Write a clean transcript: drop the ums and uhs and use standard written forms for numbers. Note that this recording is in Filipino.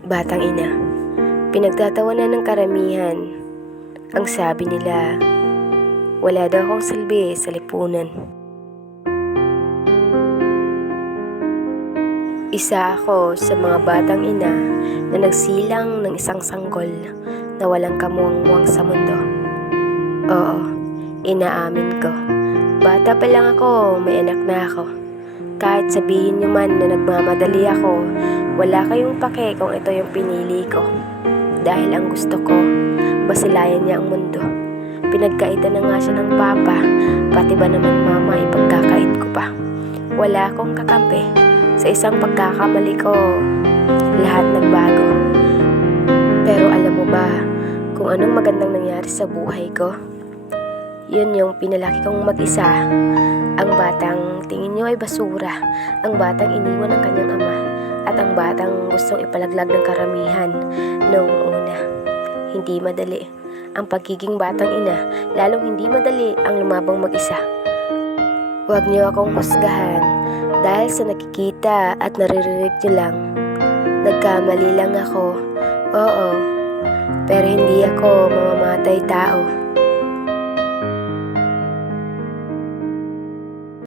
Batang ina, pinagtatawanan ng karamihan. Ang sabi nila, wala daw akong silbi sa lipunan. Isa ako sa mga batang ina na nagsilang ng isang sanggol na walang kamuwang-muwang sa mundo. Oo, inaamin ko. Bata pa lang ako, may anak na ako. Kahit sabihin nyo man na nagmamadali ako, wala kayong pake kung ito yung pinili ko. Dahil ang gusto ko, masilayan niya ang mundo. Pinagkaitan na nga siya ng papa, pati ba naman mama ipagkakait ko pa. Wala akong kakampi. Sa isang pagkakamali ko, lahat nagbago. Pero alam mo ba kung anong magandang nangyari sa buhay ko? Yun yung pinalaki kong mag-isa. Ang batang tingin nyo ay basura, ang batang iniwan ng kanyang ama, at ang batang gustong ipalaglag ng karamihan noong una. Hindi madali ang pagiging batang ina, lalong hindi madali ang lumabang mag-isa. Huwag niyo akong husgahan dahil sa nakikita at naririnig niyo lang. Nagkamali lang ako, oo, pero hindi ako mamamatay tao.